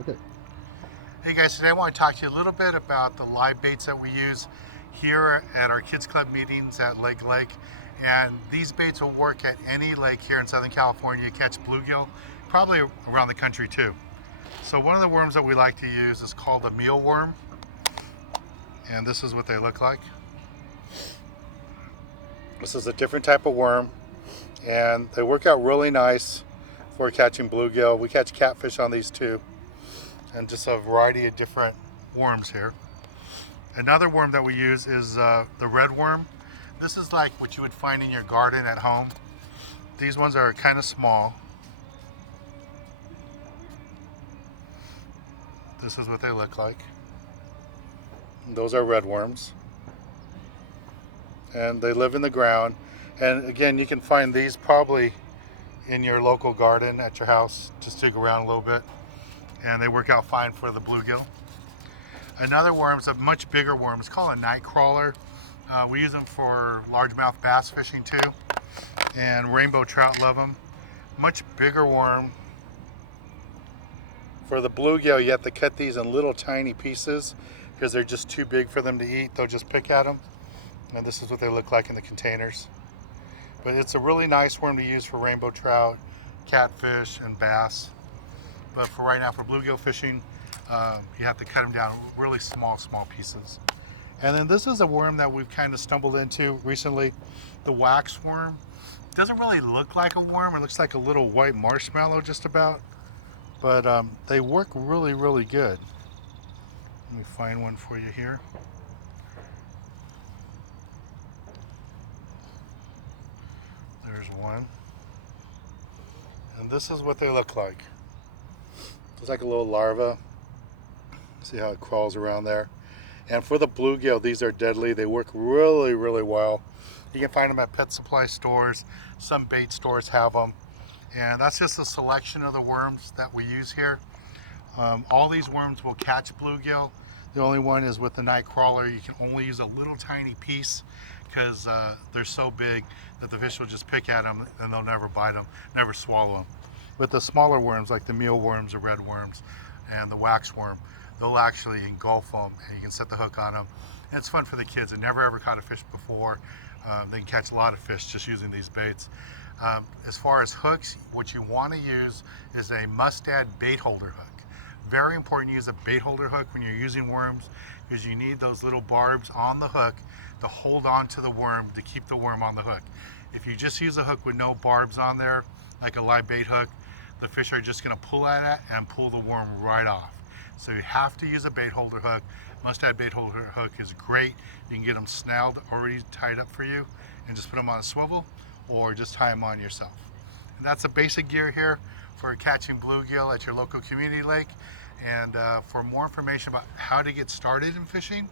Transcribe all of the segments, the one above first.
Okay. Hey guys, today I want to talk to you a little bit about the live baits that we use here at our kids club meetings at Legg. And these baits will work at any lake here in Southern California. You catch bluegill, probably around the country too. So one of the worms that we like to use is called a mealworm. And this is what they look like. This is a different type of worm, and they work out really nice for catching bluegill. We catch catfish on these too, and just a variety of different worms here. Another worm that we use is the red worm. This is like what you would find in your garden at home. These ones are kind of small. This is what they look like. Those are red worms. And they live in the ground. And again, you can find these probably in your local garden at your house. Just dig around a little bit. And they work out fine for the bluegill. Another worm is a much bigger worm. It's called a night crawler. We use them for largemouth bass fishing too. And rainbow trout love them. Much bigger worm. For the bluegill, you have to cut these in little tiny pieces because they're just too big for them to eat. They'll just pick at them. And this is what they look like in the containers. But it's a really nice worm to use for rainbow trout, catfish, and bass. But for right now, for bluegill fishing, you have to cut them down really small pieces. And then this is a worm that we've kind of stumbled into recently, the wax worm. It doesn't really look like a worm. It looks like a little white marshmallow just about. But they work really, really good. Let me find one for you here. There's one. And this is what they look like. It's like a little larva. See how it crawls around there. And for the bluegill, these are deadly. They work really, really well. You can find them at pet supply stores. Some bait stores have them. And that's just a selection of the worms that we use here. All these worms will catch bluegill. The only one is with the night crawler. You can only use a little tiny piece because they're so big that the fish will just pick at them and they'll never bite them, never swallow them. But the smaller worms, like the mealworms, the red worms, and the wax worm, they'll actually engulf them and you can set the hook on them. And it's fun for the kids that never ever caught a fish before. They can catch a lot of fish just using these baits. As far as hooks, what you want to use is a mustad bait holder hook. Very important to use a bait holder hook when you're using worms because you need those little barbs on the hook to hold on to the worm to keep the worm on the hook. If you just use a hook with no barbs on there, like a live bait hook, the fish are just going to pull at it and pull the worm right off. So you have to use a bait holder hook. Mustad bait holder hook is great. You can get them snelled, already tied up for you, and just put them on a swivel or just tie them on yourself. And that's the basic gear here for catching bluegill at your local community lake. And for more information about how to get started in fishing,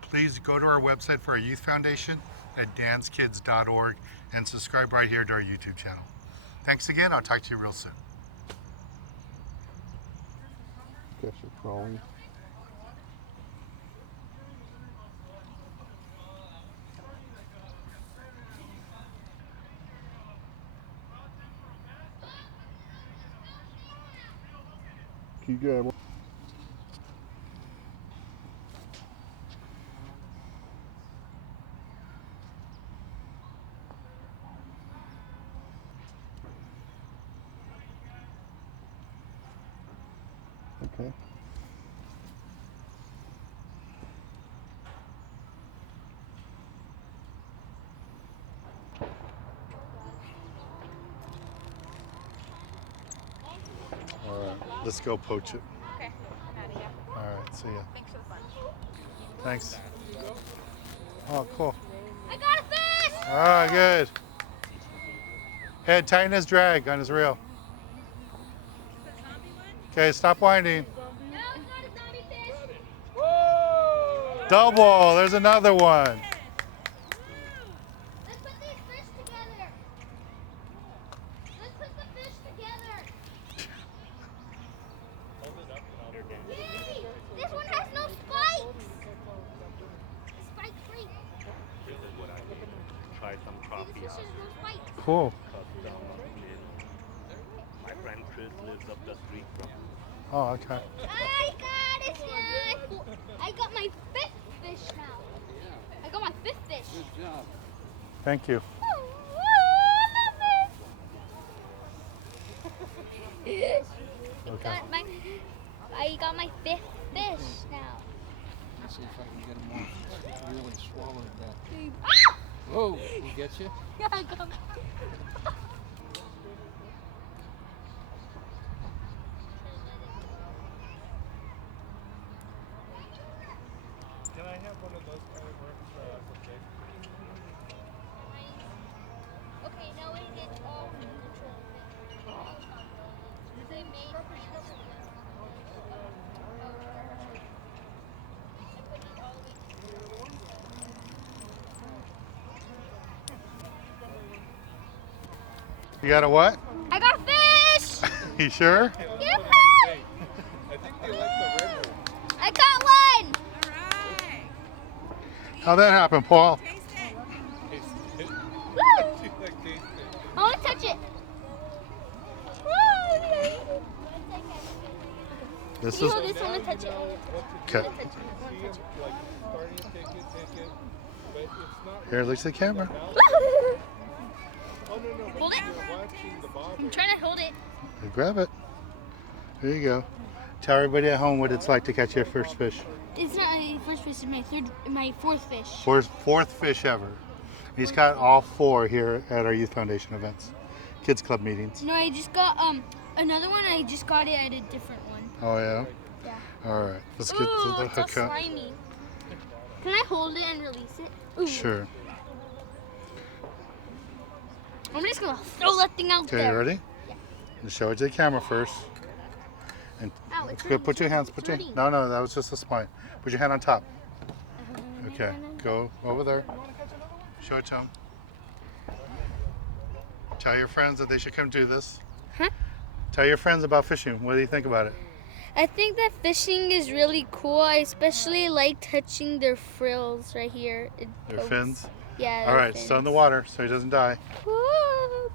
please go to our website for our youth foundation at danskids.org and subscribe right here to our YouTube channel. Thanks again. I'll talk to you real soon. Fish are crawling. Can you grab one? Okay. All right, let's go poach it. Okay, I'm out of here. All right, see ya. Thanks for the fun. Thanks. Oh, cool. I got a fish! All right, good. Head, tighten his drag on his reel. Okay, stop winding. No, it's not a zombie fish. Whoa! Double, there's another one. Let's put these fish together. Let's put the fish together. Yay! This one has no spikes. Spike free. Try some This crappie. fish has no spikes. Cool. My friend Chris lives up the street from Oh, okay. I got it. I got my 5th fish now. I got my 5th fish. Good job. Thank you. Oh, I love it. Okay. I got my 5th fish now. Let's see if I can get him off. Really swallowed that. Ah! Whoa, he get you? Yeah, I got my. Can I have one of those kind of worms for Legg? Okay, no, it is all neutral. They made You got a what? I got a fish! You sure? Yeah! I think they like the red one. I got one! How'd that happen, Paul? Woo! She like tastes it. I want to touch it. This Can you is hold this one and touch it? okay. See him like starting to take it, but it's not. Here, look at the camera. Oh no, Hold it. you're watching the bobber. I'm trying to hold it. You grab it. There you go. Tell everybody at home what it's like to catch your first fish. It's not my first fish, it's my 4th fish. Fourth fish ever. He's got all 4 here at our Youth Foundation events, Kids Club meetings. No, I just got another one. I just got it at a different one. Oh yeah. Yeah. All right. Let's get Ooh, to the it's all hook up. slimy. Can I hold it and release it? Ooh. Sure. I'm just gonna throw that thing out Okay, there. you ready? Yeah. You show it to the camera first. And Ow, it's good. Put your hurting. hands. It's Put your. hurting. No, that was just a spine. Put your hand on top. Okay. Go over there. Show it to them. Tell your friends that they should come do this. Huh? Tell your friends about fishing. What do you think about it? I think that fishing is really cool. I especially like touching their frills right here. It Their pokes. fins. Yeah. All their right. Stay in the fins. water so he doesn't die. Whoa.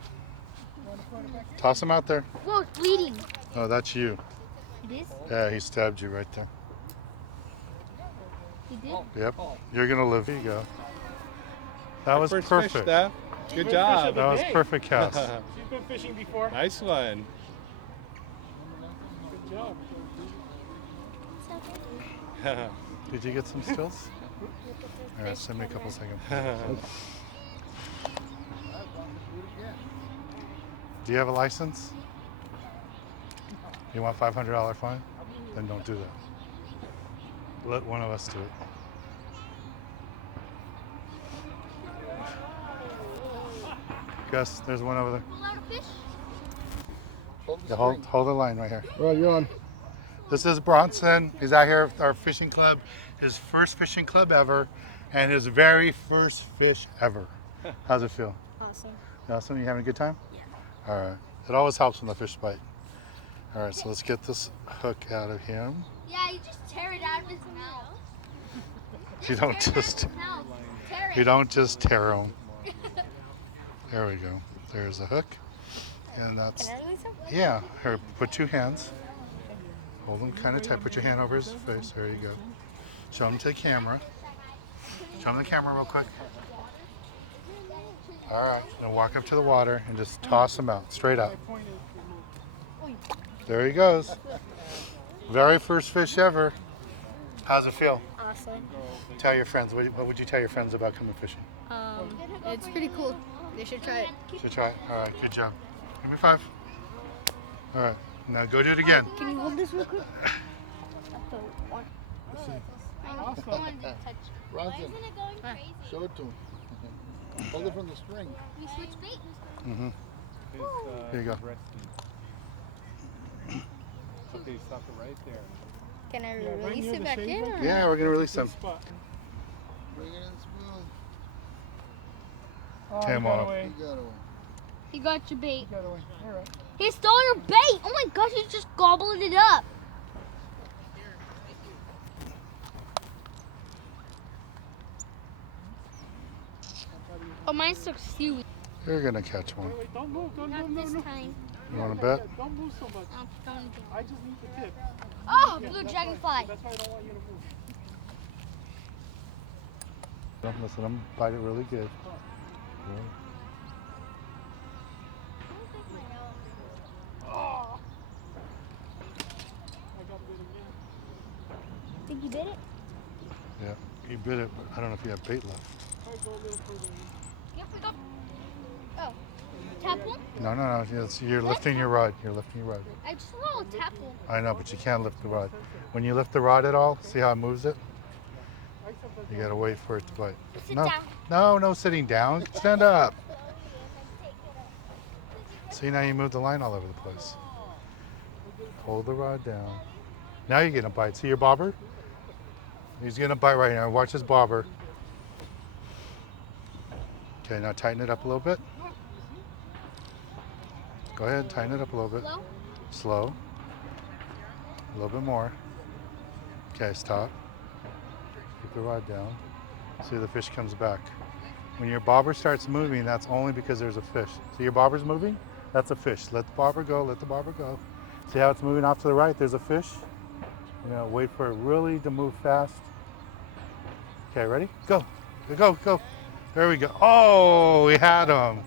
Toss him out there. Whoa, it's bleeding. Oh, that's you. It is? Yeah, he stabbed you right there. He did? Yep. You're gonna live. Here you go. That was First perfect. fish, Steph. Good job. That was perfect cast. She's been fishing before. Nice one. Good job. Did you get some stills? All right, send me a couple seconds. Do you have a license? You want $500 fine? Then don't do that. Let one of us do it. Gus, there's one over there. Pull out a fish? Yeah, hold the line right here. Right, you're on. This is Bronson. He's out here with our fishing club, his first fishing club ever, and his very first fish ever. How's it feel? Awesome. Awesome? You having a good time? Yeah. All right. It always helps when the fish bite. All right, so let's get this hook out of him. Yeah, you just tear it out of his mouth. You don't Tear it out of just, his mouth. Tear it. you don't just tear them. There we go. There's the hook. And that's, Can I release him? yeah, here, put 2 hands. Hold them kind of tight. Put your hand over his face. There you go. Show him to the camera. Show him the camera real quick. All right. Now walk up to the water and just toss him out, straight out. There he goes. Very first fish ever. How's it feel? Awesome. Tell your friends. What would you tell your friends about coming fishing? It's pretty cool. They should try it. Should try it. All right. Good job. Give me 5. All right. Now go do it again. Can you hold this real quick? Awesome. Bronson, it going crazy? show it to him. Hold it from the string. We switch bait. Mm-hmm. Here you go. Okay, stop it right there. Can I Yeah, right release near it the back shade in? right Or? Yeah, we're gonna release him. Spot. Bring it in smooth. Oh, Tam he got off. away. You got away. He got your bait. He got away. All right. He stole your bait! Oh my gosh, he's just gobbling it up. Oh, mine's so cute. You're gonna catch one. Wait, don't move. Don't Not move. this No. time. You want to bet? Don't move so much. I just need the tip. Oh, blue dragonfly. That's why I don't want you to move. Don't listen, I'm bite it really good. Oh. I got bit again. Think you bit it? Yeah, you bit it, but I don't know if you have bait left. Try to go a little further. Yep, we got. Oh. Tap one? No, you're lifting your rod. You're lifting your rod. I just a little tap one. I know, but you can't lift the rod. When you lift the rod at all, see how it moves it? You gotta wait for it to bite. Sit No, down. no sitting down. Stand up. See, now you move the line all over the place. Hold the rod down. Now you're gonna bite. See your bobber? He's gonna bite right now. Watch his bobber. Okay, now tighten it up a little bit. Go ahead, tighten it up a little bit. Slow? Slow. A little bit more. Okay, stop. Keep the rod down. See, the fish comes back. When your bobber starts moving, that's only because there's a fish. See your bobber's moving? That's a fish. Let the bobber go, let the bobber go. See how it's moving off to the right? There's a fish. You know, wait for it really to move fast. Okay, ready? Go. Go. There we go. Oh, we had him.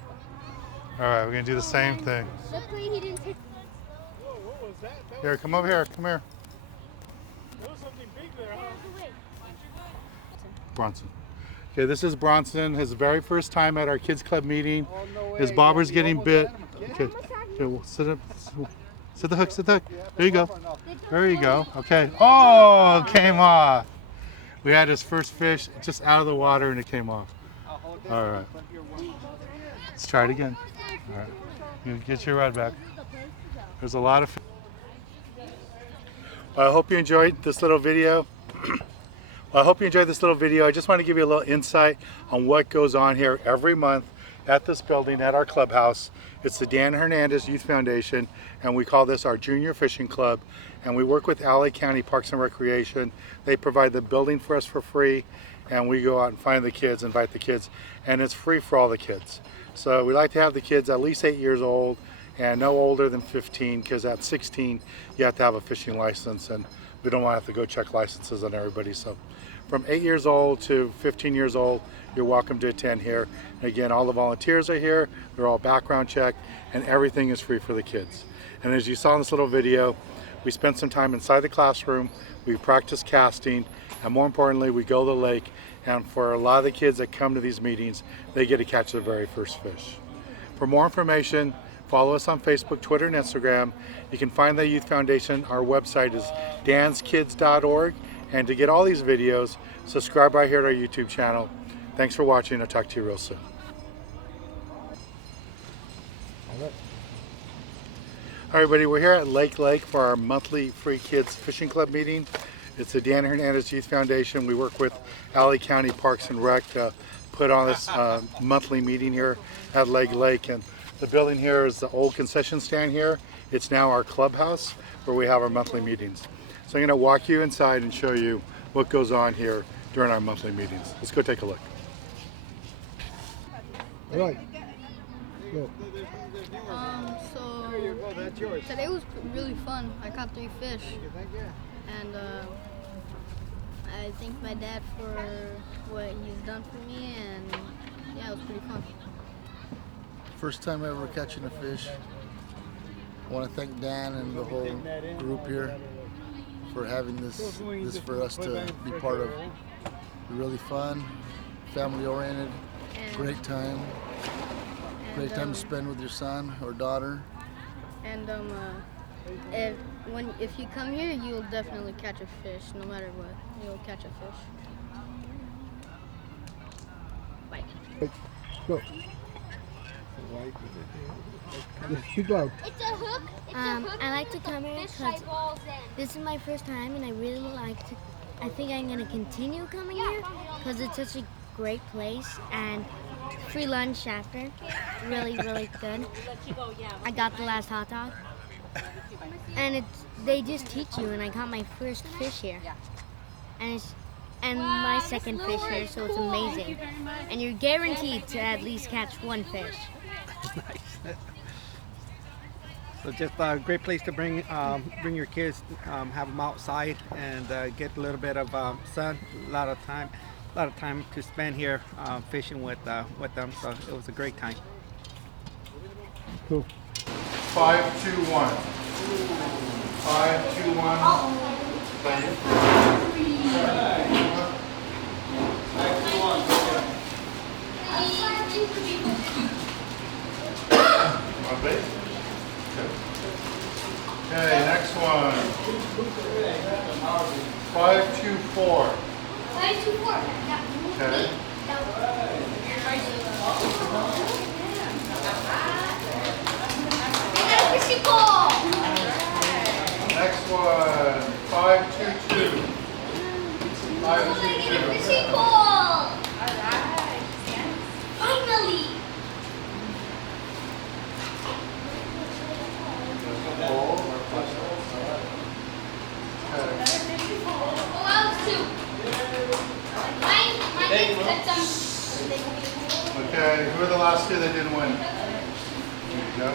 All right, we're gonna do the same thing. Luckily he didn't take. Whoa, what was that? Here, come over here, come here. That was something big there, huh? Bronson. Okay, this is Bronson, his very first time at our kids club meeting. Oh, no way. His bobber's You getting almost bit. got him again. Okay, well, sit up. Sit the hook, sit the hook. There you go. There you go. Okay. Oh, it came off. We had his first fish just out of the water and it came off. All right. Let's try it again. All right. You get your rod back. There's a lot of fish. Well, I hope you enjoyed this little video. I just want to give you a little insight on what goes on here every month at this building, at our clubhouse. It's the Dan Hernandez Youth Foundation, and we call this our Junior Fishing Club. And we work with LA County Parks and Recreation. They provide the building for us for free, and we go out and find the kids, invite the kids, and it's free for all the kids. So we like to have the kids at least 8 years old and no older than 15, because at 16 you have to have a fishing license, and we don't want to have to go check licenses on everybody. So from 8 years old to 15 years old, you're welcome to attend here. And again, all the volunteers are here. They're all background checked, and everything is free for the kids. And as you saw in this little video, we spent some time inside the classroom. We practiced casting, and more importantly, we go to the lake. And for a lot of the kids that come to these meetings, they get to catch their very first fish. For more information, follow us on Facebook, Twitter, and Instagram. You can find the Youth Foundation. Our website is danskids.org. And to get all these videos, subscribe right here to our YouTube channel. Thanks for watching. I'll talk to you real soon. All right, everybody, we're here at Legg for our monthly free kids fishing club meeting. It's the Dan Hernandez Youth Foundation. We work with LA County Parks and Rec to put on this monthly meeting here at Legg. And the building here is the old concession stand here. It's now our clubhouse where we have our monthly meetings. So I'm going to walk you inside and show you what goes on here during our monthly meetings. Let's go take a look. All right. Go. So today was really fun. I caught 3 fish, and I thank my dad for what he's done for me, and yeah, it was pretty fun. First time ever catching a fish. I want to thank Dan and the whole group here for having this for us to be part of. Really fun, family oriented, great time. Great time to spend with your son or daughter. And if you come here, you'll definitely catch a fish. No matter what, you'll catch a fish. Bye. Go. Speak loud. It's a hook. I like to come here Fish because eyeballs in. this is my first time, and I really like to. I think I'm gonna continue coming here because it's such a great place, and free lunch after. Really, really good. I got the last hot dog, and they just teach you. And I caught my first fish here, and my second fish here, so it's amazing. And you're guaranteed to at least catch one fish. So just a great place to bring your kids, have them outside, and get a little bit of sun. A lot of time to spend here fishing with them. So it was a great time. Cool. 5-2-1. 5-2-1. Okay, next one. 5-2-4. 5-2-4. Okay. Fishing pole. Next one. 5-2-2. 5-2-2. Fishing pole. Finally. Oh, I was 2. Mine didn't get some. Okay, who are the last two that didn't win? No?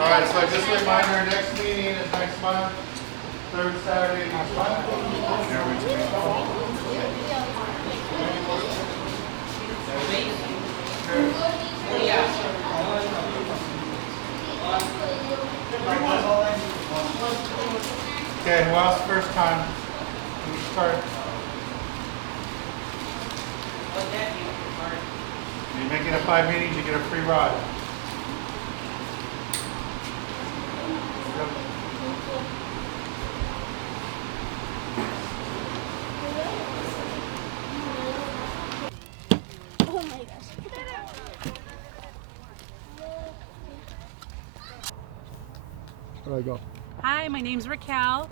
Alright, so just a reminder, our next meeting is next month, third Saturday next month. Okay, who else first time? Who start? You make it a 5 meetings, you get a free ride. Oh my gosh. All right, go. Hi, my name's Raquel.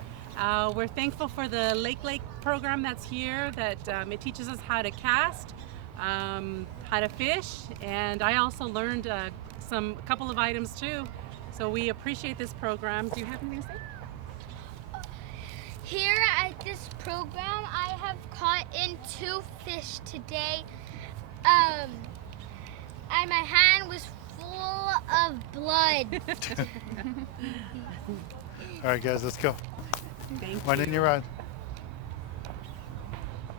We're thankful for the Lake program that's here, that it teaches us how to cast, how to fish, and I also learned a couple of items too. So we appreciate this program. Do you have anything to say? Here at this program, I have caught in 2 fish today. And my hand was full of blood. All right, guys, let's go. Thank Why didn't you ride?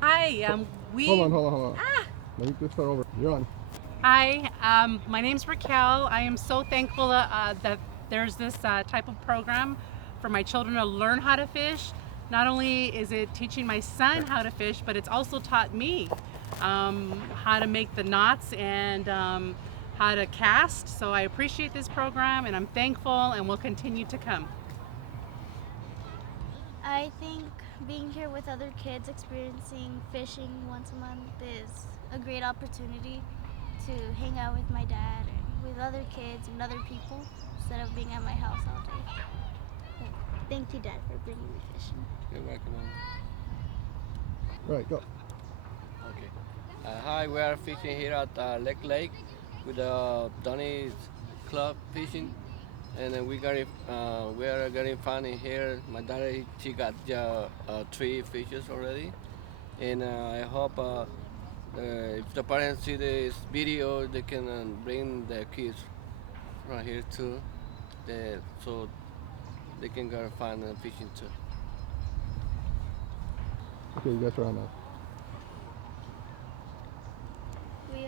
Hi, Hold on. Let me just start over. You're on. Hi, my name's Raquel. I am so thankful that there's this type of program for my children to learn how to fish. Not only is it teaching my son how to fish, but it's also taught me how to make the knots and how to cast. So I appreciate this program, and I'm thankful, and will continue to come. I think being here with other kids experiencing fishing once a month is a great opportunity to hang out with my dad and with other kids and other people instead of being at my house all day. So, thank you, Dad, for bringing me fishing. You're welcome. All right, go. Okay. Hi, we are fishing here at Legg with Donny's Club Fishing, and then we are getting fun in here. My daughter, she got 3 fishes already, and I hope if the parents see this video, they can bring their kids right here too, so they can go fun and fishing too. Okay, you guys are on now.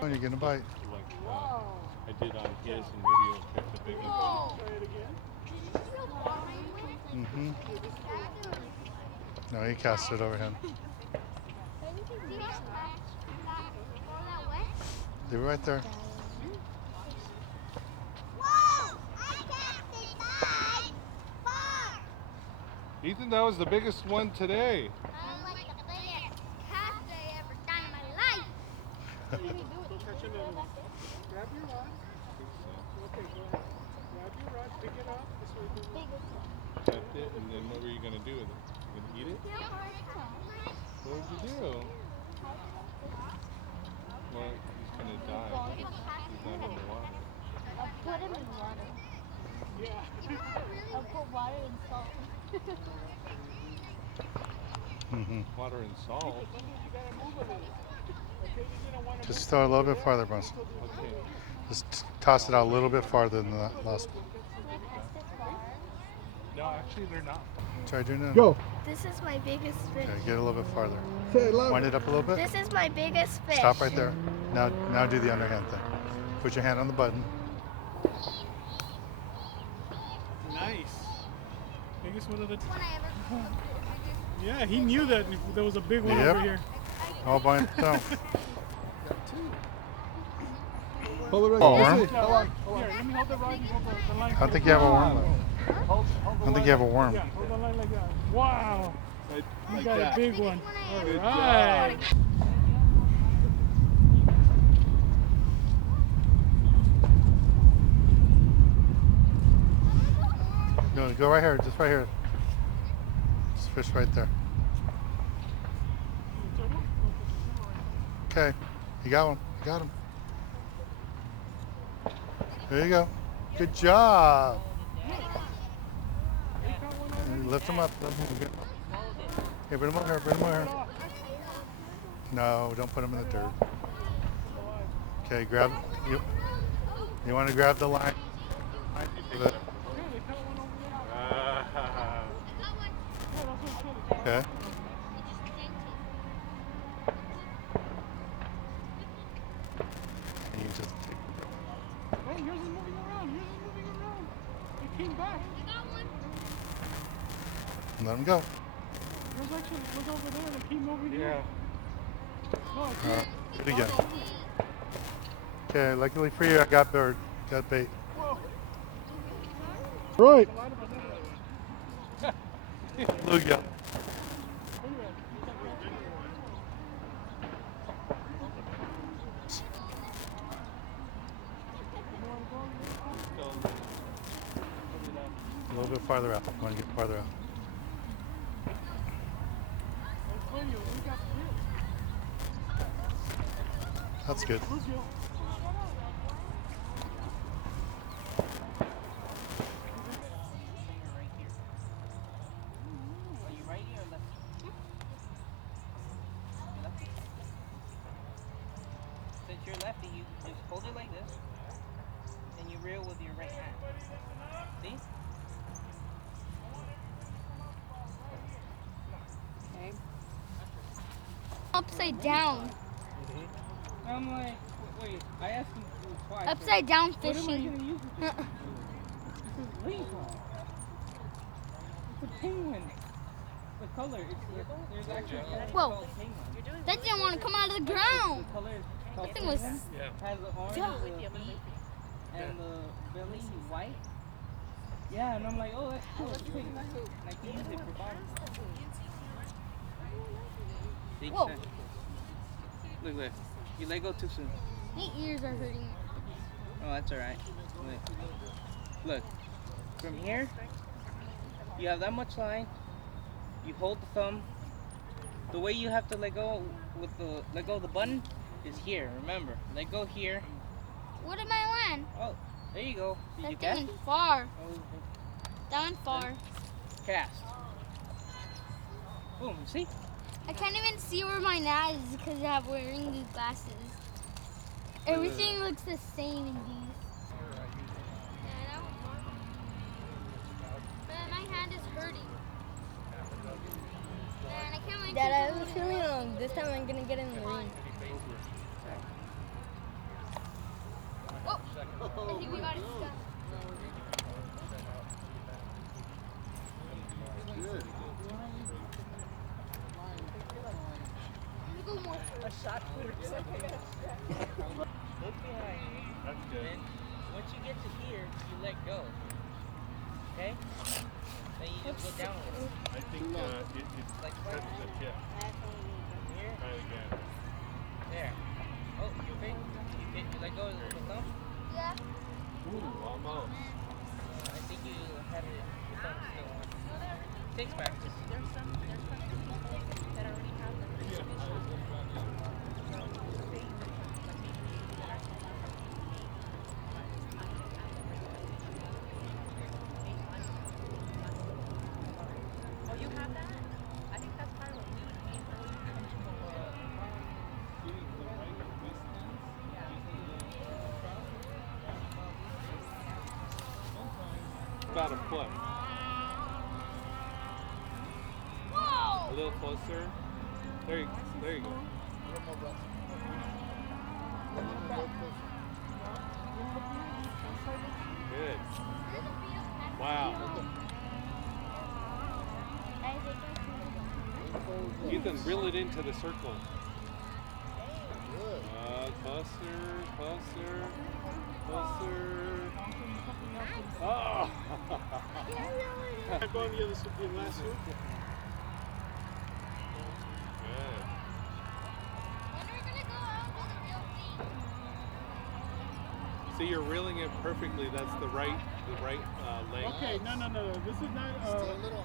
Oh, you're gonna bite. I did on his, and maybe you'll catch a big one. Mm-hmm. No, he cast it over him. They were right there. Ethan, that was the biggest one today. Like the biggest cast I ever done in my life. Catch it and grab your rod. Okay, go ahead. Grab your rod, pick it up. That's it, and then what were you going to do with it? You going to eat it? What would you do? Well, he's going to die. He's not in the water. I'll put him in water. Yeah. I'll put water and salt. Water and salt. Just throw a little bit farther, Bronson. Okay. Just toss it out a little bit farther than the last one. No, actually, they're not. Try doing it. Go. This is my biggest fish. Okay, get a little bit farther. Say it loud. Wind it up a little bit. This is my biggest fish. Stop right there. Now do the underhand thing. Put your hand on the button. Nice. Biggest one of the. One I ever Yeah, he knew that there was a big one Yep. over here. All by himself. Hold it right Oh, there. worm? Hold on. Here, let me hold the rod and hold the line. I don't think you have a worm. Hold I don't think you have a worm. Yeah, hold the line like that. Wow. You Like got that. a big one. Good All right. No, go right here. Just right here. Just fish right there. Okay. You got one. You got him. There you go. Good job. Lift him up. Lift him up. Okay, bring him over here. Bring him over here. No, don't put him in the dirt. Okay, grab. You want to grab the line. Okay. And you just Hey, yours is moving around. Yours is moving around. It came back. let him go. Yours actually was over there and it came over here. No, it Do it again. Okay, luckily for you, I got bird. Got bait. Right. Bluegill. A little bit farther out. Want to get farther out. That's good. Since you're lefty, you just hold it like this, and you reel with your right hand. See? Okay. upside down. I'm like, wait, I asked him to do it twice. Upside down What am I fishing. gonna use this for? This is legal. It's a penguin. The color, there's actually a color Whoa. called penguin. That didn't want to come out of the ground. The color is called That thing was. penguin. Has the orange feet and the belly white. Yeah, and I'm like, oh, that's cool. That's pink. And I can use it for bottom. See? Whoa. Look. You let go too soon. My ears are hurting. Oh, that's alright. Look. From here, you have that much line. You hold the thumb. The way you have to let go of the button is here. Remember, let go here. What did my land? Oh, there you go. Did you That cast? thing went far. Oh, Down far. cast. Boom. See? I can't even see where my net is because I'm wearing these glasses. Everything looks the same in these. But my hand is hurting. And I can't wait Dad, I to have a feeling this time I'm gonna get in the ring. Oh, I think we got it. Let me go more. Look behind. That's good. Then, once you get to here, you let go. Okay? Then you just go down with it. I think it Like touched the tip. Here. Try it again. There. Oh, you okay? You let go of the thumb? Yeah. Ooh, almost. I think you had it. Your thumb still on. Takes practice. about a foot. Whoa! A little closer. There you go. Good. Wow. Ethan, reel it into the circle. Closer. Oh! Go on the other side, the last one. Good. See, you're reeling it perfectly. That's the right length. Okay, no. This is not,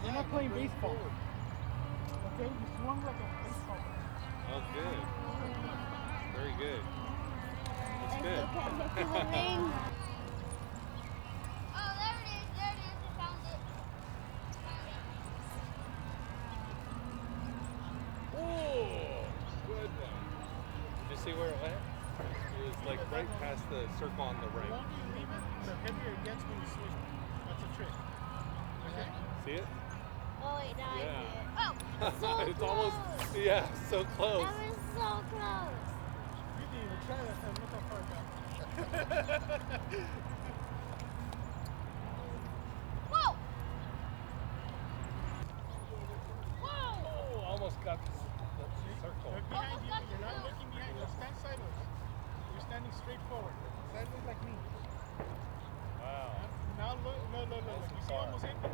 we're not playing baseball. Okay, you swung like a baseball. Oh, good. Very good. That's good. Oh, there it is. I found it. Oh, good one. Did you see where it went? It was like right past the circle on the The right. longer you leave it, the heavier it gets when you swing. That's a trick. Okay? See it? Oh, wait, now I see Yeah. it. Oh, so It's close. almost, yeah, so close. That was so close. You didn't even try that time. Look how far it got. Whoa! Oh, almost got the circle. Look behind you. You're not looking behind you. Stand sideways. You're standing straight forward. Sideways like me. Wow. Now look. You see almost empty.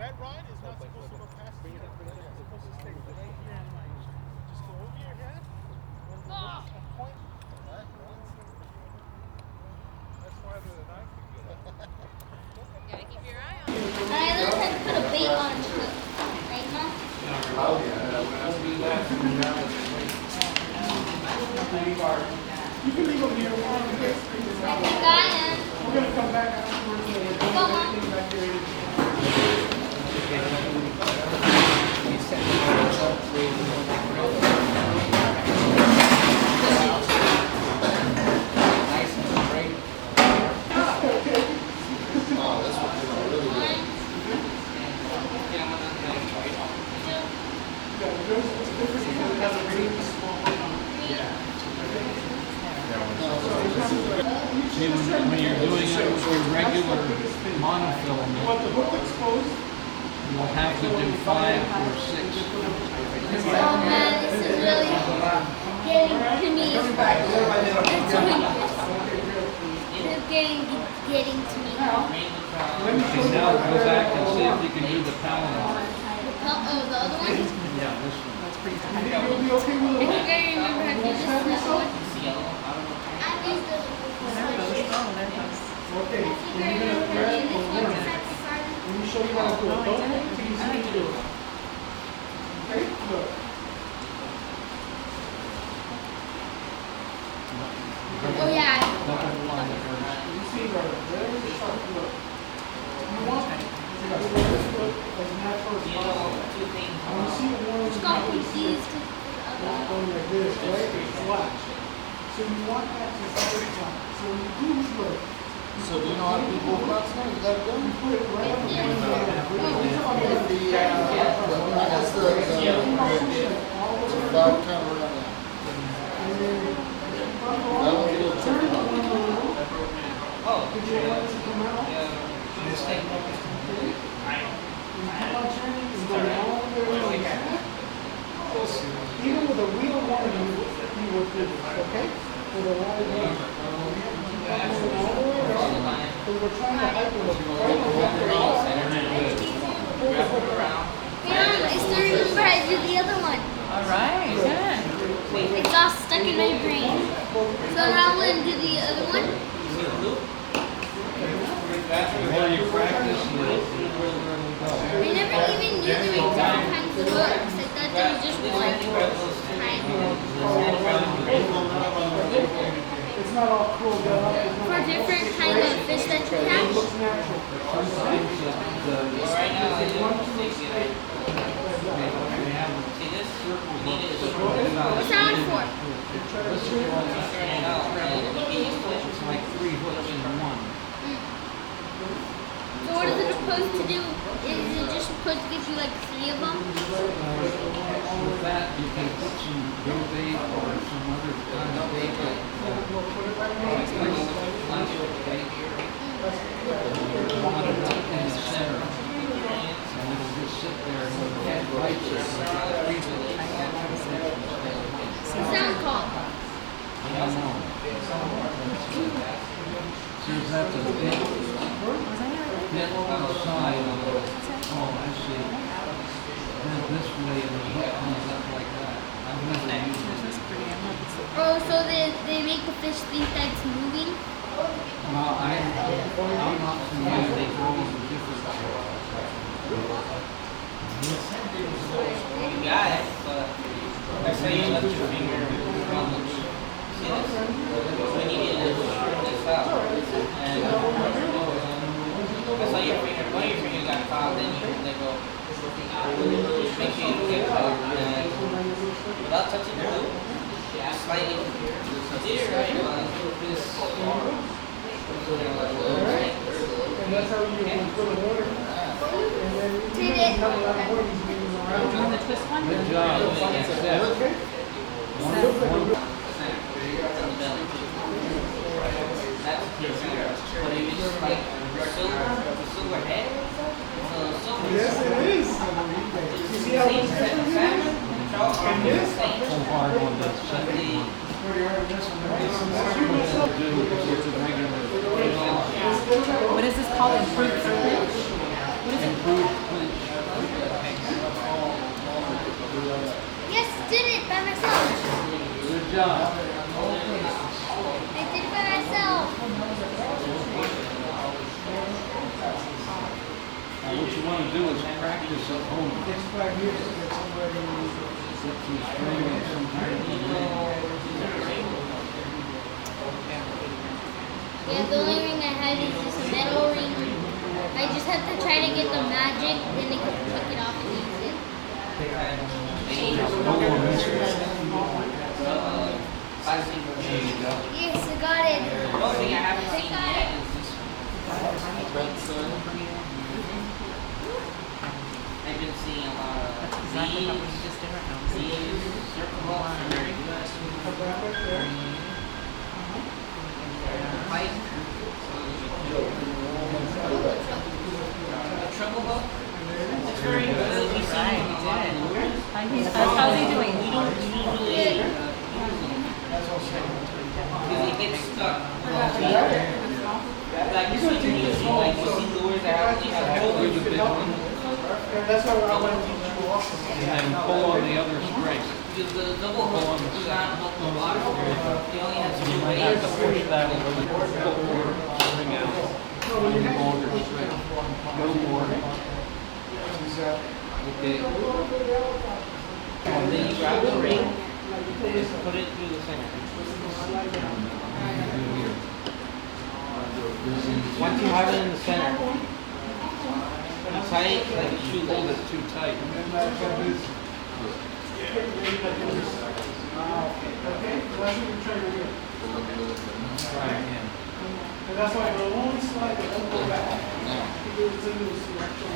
That rod is not supposed to go past you. It's supposed to stay right here in line. Just go over your head. And point. That's farther than I could get up. Gotta keep your eye on it. I just had to put a bait on it. Right, Mom? You can leave them here. I think I am. We're going to come back afterwards. Go, Mom. When you're doing it with a regular monofilament, you'll have to do 5 or 6. Oh man, this is really getting to me. It's getting to me. Okay, now go back and see if you can do the Palomar. Oh, the other one? Yeah, this one. I think I remember how to do this one. I used the Okay, when you're going to press or learn, when we show you how to do it, don't wait until you see me do it. Okay, look. Oh yeah. You see right very sharp look. You want to do this look as natural as possible. When you see it more Just got confused. going like this, right? It's flat. So you want that to stay flat. So when you do this look, So do you know how to do both routes now? You got it done? you put it right on the That's the valve kind of run. That one's a little tricky. Did you want it to come out? Keep on turning and go all the way around the center. Even with a real one, you would do this, okay? With a wide one. Keep on going all the way around. So we're trying to hyper Yeah, I still remember I did the other one. All right, good. It's all stuck in my brain. So now we'll do the other one. The more you practice, the further it'll go. I never even knew there were different kinds of hooks. I thought there was just one kind. It's not all curled up. For different kind of fish that you catch. Looks natural. Sometimes What's that one for? it's like 3 hooks in one. So what supposed to do? Is it just supposed to give you like 3 of them? With that, you can put some bill bait or some other kind of bait like plastic bait. Want it up in the center. And it'll just sit there and when the head bites it, Sound call. I don't know. Since that's a bit outside of the, oh, I see. Then this way and the hook comes up like that. I've never used this. Oh, so they make the fish think that it's moving? Well, I'm not familiar with all of the different. You got it, but that's how you left your finger. See this? When you need to shorten this out. And that's how your finger, one of your fingers got caught, then you can let go. Make sure you don't get caught. And without touching the hook, just slightly steer right on this. And that's how you put the water. And then Did it? Good job. Okay. That's the finger. But if it's like silver head, Yes, it is. You see how it's different? And this? So hard on the second one. It's a regular. What is this called? Improved clinch? What is it? Improved clinch. Yes, did it by myself. Good job. I did it by myself. Now what you want to do is practice at home. It's 5 years to get somebody. Get some string and some kind of Yeah, the only ring I have is just a metal ring. I just have to try to get the magic, then I can take it off and use it. Yes, I got it. the only thing I haven't I seen got yet it. is this. I've been seeing a lot of these circle balls are very good. Pipe. The treble boat. It's very good. We see him a lot. How's he doing? We don't usually use them because it gets stuck. Like you see, usually, like you see lures that actually have holes. And that's why I want to teach you also. And then pull on the other string. Because the double hook does not hook the water. It only has You two might have to ways. push that a little bit, pull more string out. On the longer string. Go more. Okay. And then you grab the ring, just put it through the center. Once you have it in the center, you tie it like a shoelace. Hold it too tight. Okay, so that's what we're trying to do. Try again. And that's why the long slide, it won't go back. Because it's in this direction.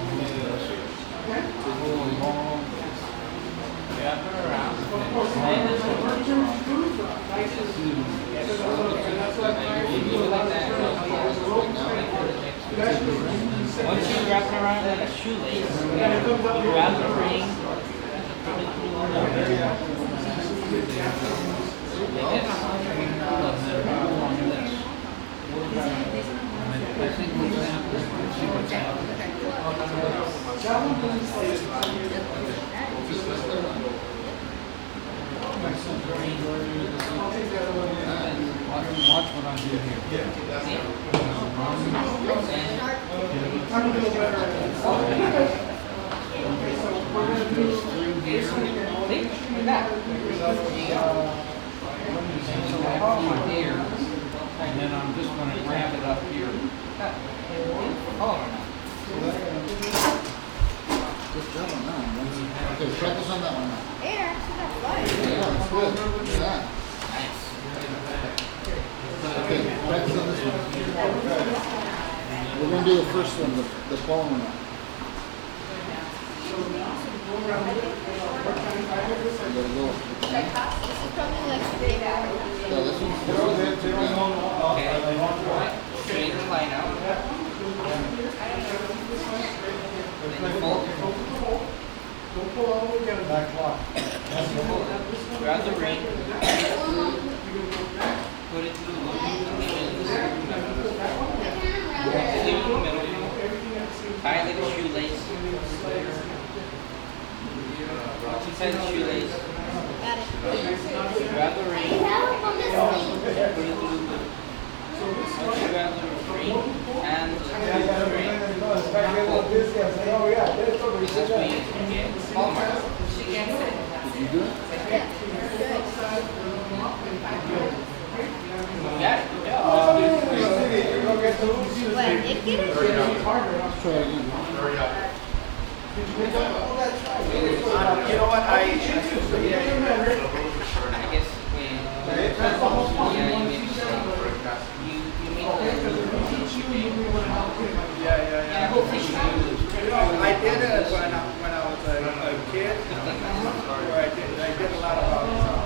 Okay? Pull along. Wrap it around. Of course, it's a virtual food, nice and smooth. And that's why I do a lot of training. Once you wrap it around like a shoelace, you grab the ring, put it through the water. Like this. I think what's happening, let's see what's happening. Watch what I do here. I'm gonna do better at this. Okay, so we're gonna do Like that. So after here, and then I'm just going to grab it up here. Good job on that one. Okay, practice on that one now. There, actually got fun. Yeah, that's good. Look at that. Okay, practice on this one. We're going to do the first one, the palm one. Straighten the line out. Then you fold. Grab the ring. Put it through the loop. Leave it in the middle. Tie it like a shoelace. Once inside the shoelace. Grab the ring. Put it through the loop. Once you grab the ring and the ring, pull. This is when you get hallmark. Did you do it? Yeah. You know what? I guess Yeah, I did it when I was a kid. Where I did a lot of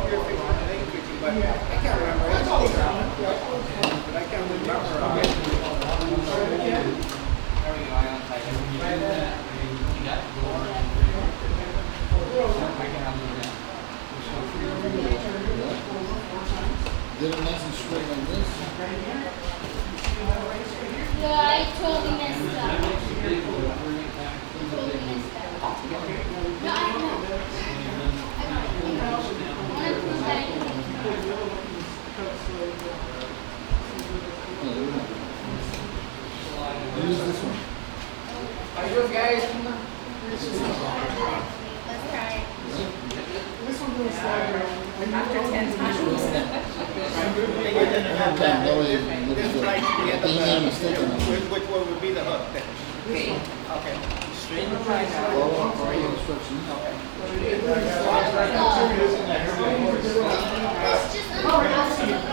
spear fishing and lake fishing, but I can't remember anything. But I can't remember. Get it nice and straight like this. Yeah, I totally messed up. No, I know. Use this one. Are you guys? Let's try it. This one goes after 10 times. That way, Which one would be the hook then? Okay. Okay. Straighten the line out. follow the instructions. It's just unraveling.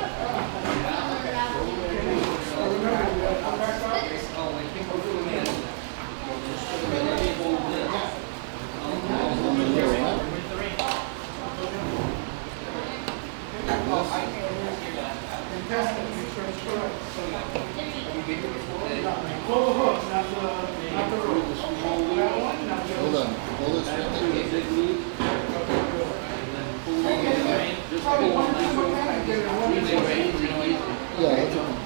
Hold on. Hold it straight. Yeah, that's okay.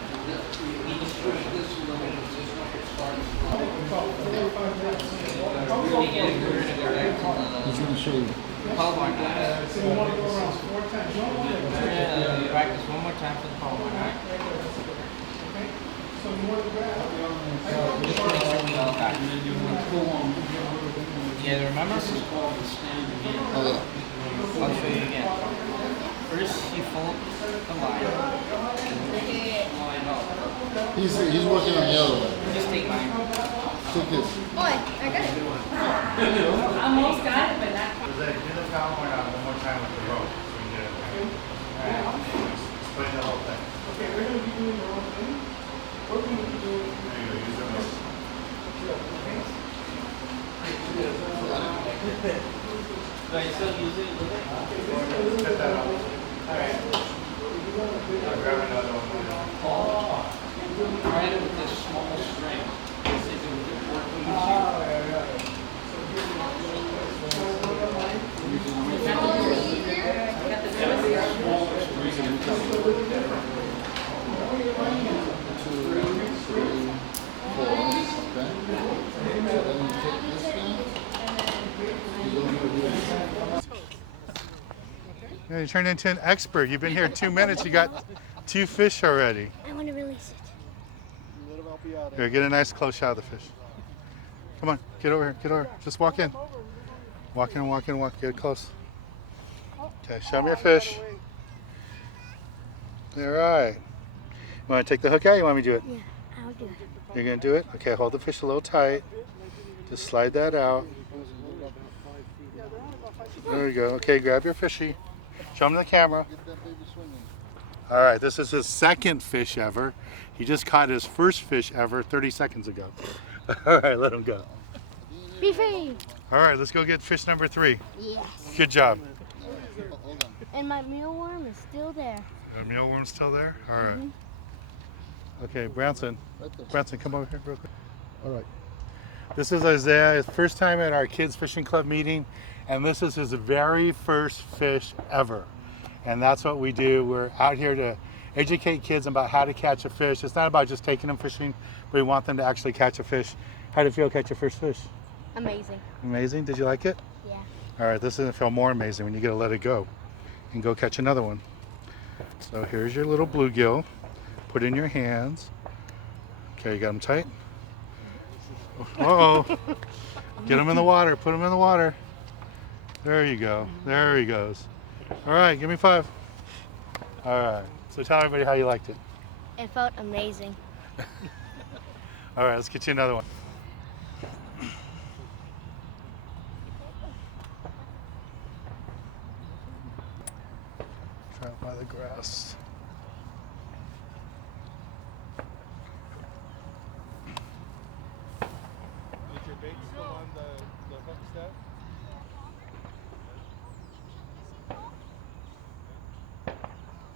He's going to show you. Hallmark. Practice one more time for the hallmark. Alright? Just make sure we all got it. Yeah, remember? Oh, yeah. I'll show you again. First, you fold the line. He's working on the other one. Just take mine. Take this. Oh, I got it. Almost got it, but not Do the hallmark out one more time with the rope so we can get it. Alright. Explain the whole thing. Okay, we're going to be doing the whole thing. We're going to be doing. There you go, use the rope. Do I still use it? Cut that off. Alright. Now grab another one. Try it with this small string. See if it would work when you Yeah, you turned into an expert. You've been here 2 minutes. You got 2 fish already. I want to release it. Here, get a nice close shot of the fish. Come on, get over here. Get over. Just walk in. Walk in, walk in, walk. Get close. Okay, show me your fish. All right. You want to take the hook out? You want me to do it? Yeah, I'll do it. You're going to do it? Okay, hold the fish a little tight. Just slide that out. There we go. Okay, grab your fishy. Show them the camera. All right, this is his second fish ever. He just caught his first fish ever 30 seconds ago. All right, let him go. Be free. All right, let's go get fish number 3. Yes. Good job. And my mealworm is still there. The mealworm's still there? All right. Okay, Branson. Branson, come over here real quick. All right. This is Isaiah. His first time at our kids fishing club meeting, and this is his very first fish ever. And that's what we do. We're out here to educate kids about how to catch a fish. It's not about just taking them fishing, but we want them to actually catch a fish. How did it feel to catch your first fish? Amazing. Amazing? Did you like it? Yeah. All right, this is gonna feel more amazing when you get to let it go and go catch another one. So here's your little bluegill. Put in your hands. Okay, you got them tight? Uh-oh. Get him in the water. Put him in the water. There you go. There he goes. All right, give me 5. All right. So tell everybody how you liked it. It felt amazing. All right, let's get you another one. Try it by the grass. Is your bait still on the hook set?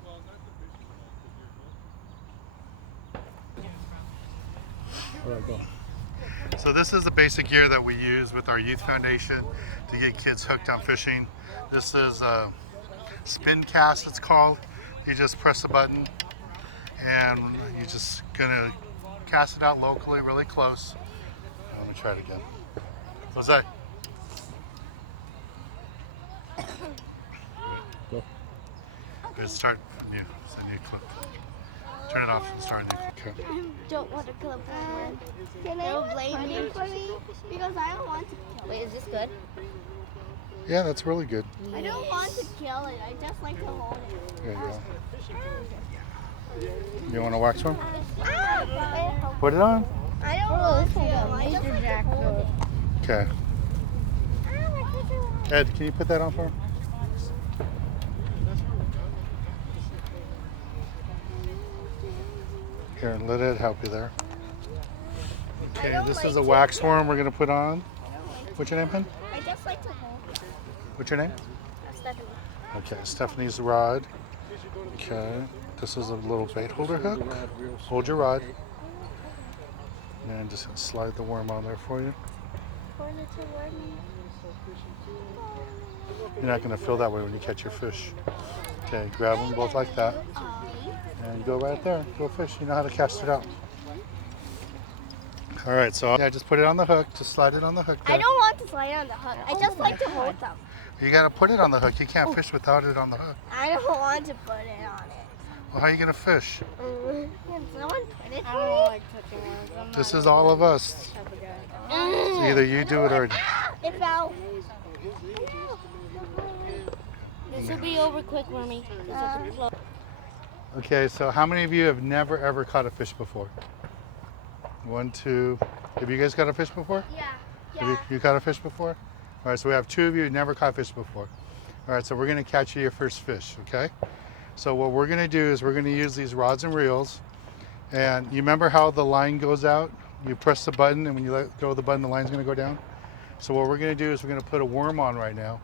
Well, not the fishing one, but your hook. All right, go. So this is the basic gear that we use with our youth foundation to get kids hooked on fishing. This is a spin cast, it's called. You just press a button and you're just gonna cast it out locally, really close. Let me try it again. What's that? Go. Good, start new. It's a new clip. Turn it off and start new. Okay. I don't want to clip one. Can I blame you for me? Because I don't want to kill it. Wait, is this good? Yeah, that's really good. I don't want to kill it. I just like to hold it. There you go. You want to wax one? Ah, Put it on. I don't want to. I just like to hold it. Okay. Ed, can you put that on for him? Here, let Ed help you there. Okay, this is a wax worm we're going to put on. What's your name, hon? I just like to hold it. What's your name? Stephanie. Okay, Stephanie's rod. Okay, this is a little bait holder hook. Hold your rod. And just slide the worm on there for you. Hold it toward me. You're not going to feel that way when you catch your fish. Okay, grab them both like that. And go right there. Go fish. You know how to cast it out. All right, so yeah, just put it on the hook. Just slide it on the hook there. I don't want to slide on the hook. I just like to hold them. You got to put it on the hook. You can't fish without it on the hook. I don't want to put it on it. Well, how are you going to fish? Can someone put it I for don't me? like touching ones. This is all of us. So either you do it or... It fell. This will be over quick, Wormy. Okay, so how many of you have never ever caught a fish before? 1, 2. Have you guys caught a fish before? Yeah. Have you caught a fish before? All right, so we have 2 of you who never caught fish before. All right, so we're going to catch you your first fish, okay? So what we're going to do is we're going to use these rods and reels. And you remember how the line goes out? You press the button, and when you let go of the button, the line's going to go down. So what we're going to do is we're going to put a worm on right now.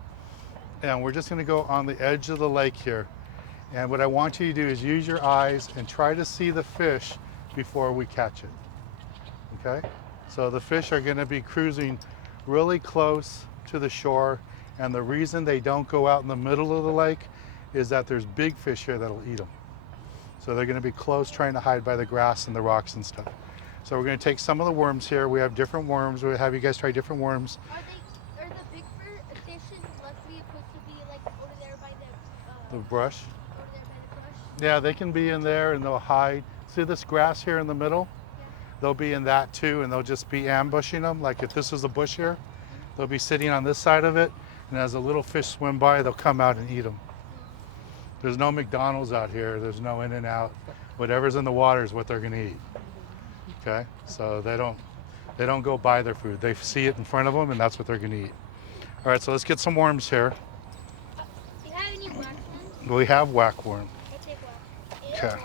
And we're just going to go on the edge of the lake here. And what I want you to do is use your eyes and try to see the fish before we catch it. Okay? So the fish are going to be cruising really close to the shore, and the reason they don't go out in the middle of the lake is that there's big fish here that'll eat them. So they're going to be close, trying to hide by the grass and the rocks and stuff. So we're going to take some of the worms here. We have different worms. We'll have you guys try different worms. Are the big fish luckily supposed to be like over there by the The brush. over there by the brush? Yeah, they can be in there and they'll hide. See this grass here in the middle? They'll be in that too, and they'll just be ambushing them. Like if this is a bush here, they'll be sitting on this side of it, and as a little fish swim by, they'll come out and eat them. There's no McDonald's out here. There's no In-N-Out. Whatever's in the water is what they're going to eat. Okay, so they don't go buy their food. They see it in front of them, and that's what they're going to eat. All right, so let's get some worms here. Do you have any black ones? We have whack worm. I'll take one. Okay.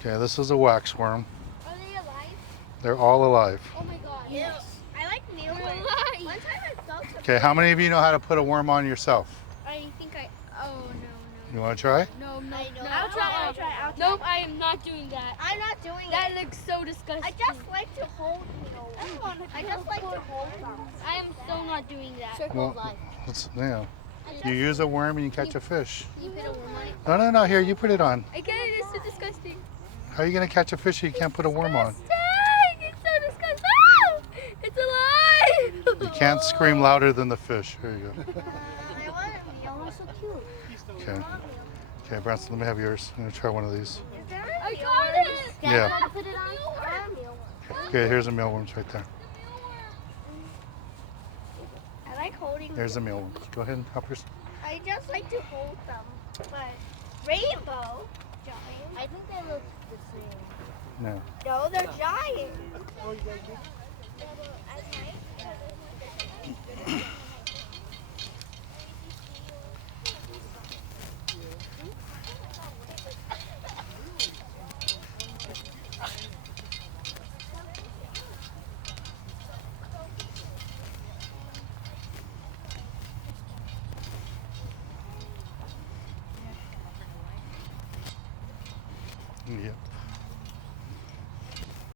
Okay, this is a wax worm. Are they alive? They're all alive. Oh my god. Yes. I like mealworms. One time I felt something. Okay, how many of you know how to put a worm on yourself? I think oh no. You want to try? No. I'll try. Nope, I am not doing that. I'm not doing That it. looks so disgusting. I just like to hold, I just like to hold them. I am so not doing that. Well, yeah. You use a worm and you catch a fish. You put a worm on it. No, here, you put it on. I get it, it's so disgusting. How are you going to catch a fish if you can't put a worm on? It's so disgusting. Ah! It's alive! You can't scream louder than the fish. Here you go. I want a meal. Oh, so cute. Okay. Okay, Branson, let me have yours. I'm going to try one of these. I got it! Yeah. Put it on. I want a mealworm. Okay, here's a mealworms right there. I like holding There's a mealworm. Go ahead and help yourself. I just like to hold them. But rainbow giant. I think they look the same. No. No, they're giant.